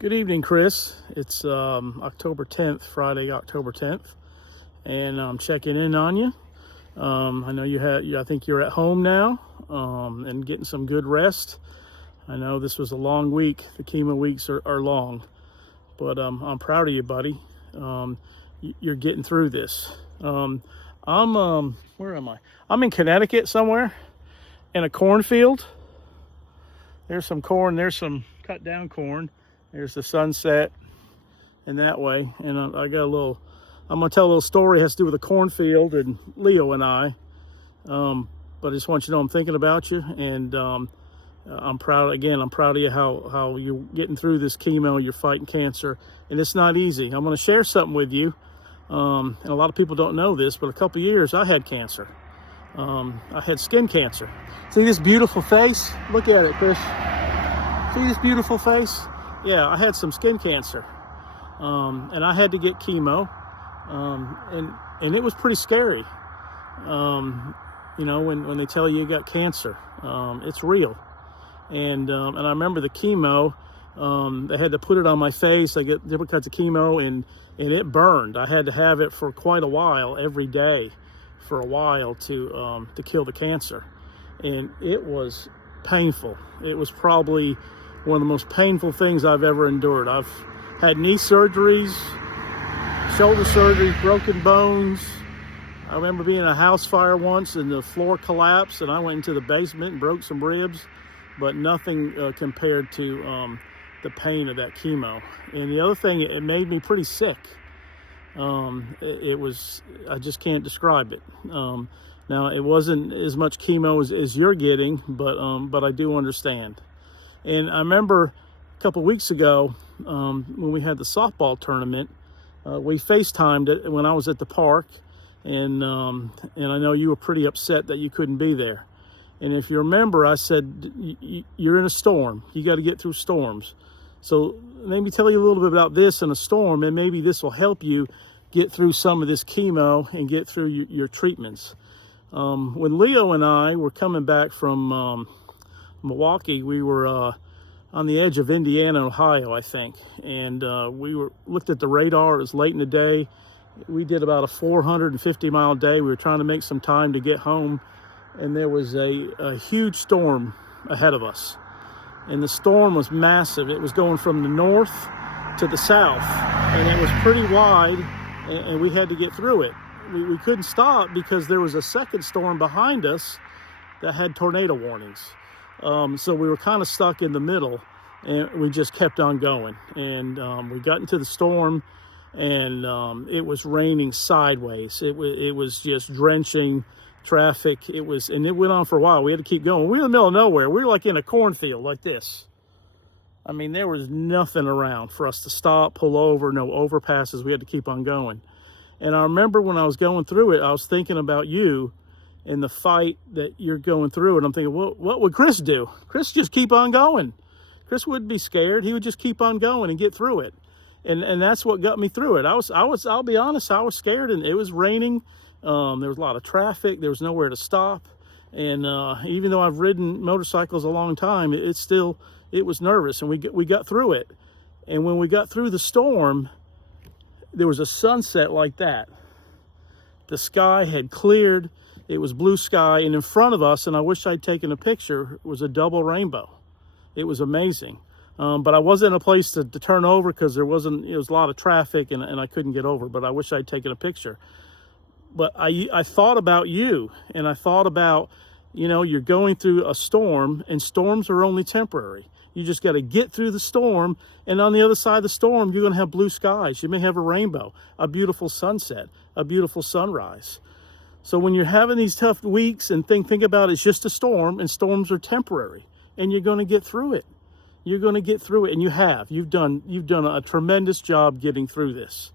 Good evening, Chris. It's October 10th, Friday, October 10th, and I'm checking in on you. I know I think you're at home now and getting some good rest. I know this was a long week. The chemo weeks are long, but I'm proud of you, buddy. You're getting through this. Where am I? I'm in Connecticut somewhere in a cornfield. There's some corn. There's some cut down corn. There's the sunset and that way. And I'm going to tell a little story. It has to do with a cornfield and Leo and I. But I just want you to know I'm thinking about you. And I'm proud of you how you're getting through this chemo. You're fighting cancer. And it's not easy. I'm going to share something with you. And a lot of people don't know this, but a couple years I had cancer. I had skin cancer. See this beautiful face? Look at it, Chris. See this beautiful face? Yeah, I had some skin cancer, and I had to get chemo, and it was pretty scary. When they tell you got cancer, it's real. And I remember the chemo. They had to put it on my face. I get different kinds of chemo, and it burned. I had to have it for quite a while, every day, for a while to kill the cancer, and it was painful. It was probably one of the most painful things I've ever endured. I've had knee surgeries, shoulder surgeries, broken bones. I remember being in a house fire once and the floor collapsed and I went into the basement and broke some ribs, but nothing compared to the pain of that chemo. And the other thing, it made me pretty sick. I just can't describe it. Now, it wasn't as much chemo as you're getting, but I do understand. And I remember a couple weeks ago when we had the softball tournament, we FaceTimed it when I was at the park, and I know you were pretty upset that you couldn't be there. And if you remember, I said, you're in a storm. You got to get through storms. So let me tell you a little bit about this in a storm, and maybe this will help you get through some of this chemo and get through your treatments. When Leo and I were coming back from Milwaukee, we were on the edge of Indiana, Ohio, I think, and we looked at the radar. It was late in the day. We did about a 450-mile day. We were trying to make some time to get home, and there was a huge storm ahead of us, and the storm was massive. It was going from the north to the south, and it was pretty wide, and we had to get through it. We couldn't stop because there was a second storm behind us that had tornado warnings. So we were kind of stuck in the middle, and we just kept on going. And we got into the storm, and it was raining sideways. It was just drenching traffic. And it went on for a while. We had to keep going. We were in the middle of nowhere. We were like in a cornfield like this. I mean, there was nothing around for us to stop, pull over, no overpasses. We had to keep on going. And I remember when I was going through it, I was thinking about you and the fight that you're going through. And I'm thinking, what would Chris do? Chris just keep on going. Chris wouldn't be scared. He would just keep on going and get through it. And that's what got me through it. I'll be honest, I was scared, and it was raining. There was a lot of traffic. There was nowhere to stop. And even though I've ridden motorcycles a long time, it was nervous, and we got through it. And when we got through the storm, there was a sunset like that. The sky had cleared. It was blue sky, and in front of us, and I wish I'd taken a picture, was a double rainbow. It was amazing. But I wasn't in a place to turn over because it was a lot of traffic, and I couldn't get over, but I wish I'd taken a picture. But I thought about you, and I thought about, you're going through a storm, and storms are only temporary. You just got to get through the storm, and on the other side of the storm, you're going to have blue skies. You may have a rainbow, a beautiful sunset, a beautiful sunrise. So when you're having these tough weeks and think about it's just a storm, and storms are temporary, and you're going to get through it. You're going to get through it, and you have. You've done a tremendous job getting through this,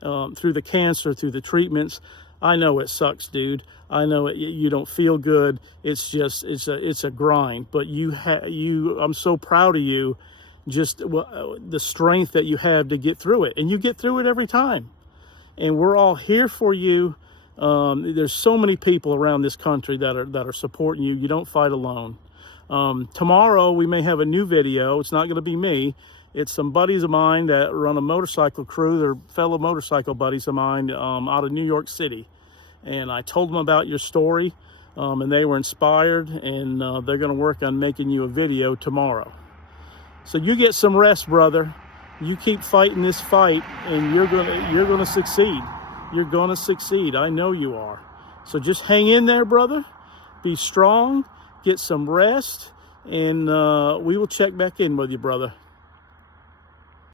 through the cancer, through the treatments. I know it sucks, dude. I know you don't feel good. It's a grind. But I'm so proud of you, just the strength that you have to get through it, and you get through it every time. And we're all here for you. There's so many people around this country that are supporting you. You don't fight alone. Tomorrow we may have a new video. It's not going to be me, It's some buddies of mine that run a motorcycle crew. They're fellow motorcycle buddies of mine out of New York City. And I told them about your story, and they were inspired, and they're going to work on making you a video tomorrow. So you get some rest, brother. You keep fighting this fight, and you're gonna succeed. You're gonna succeed. I know you are. So just hang in there, brother. Be strong. Get some rest, and we will check back in with you, brother.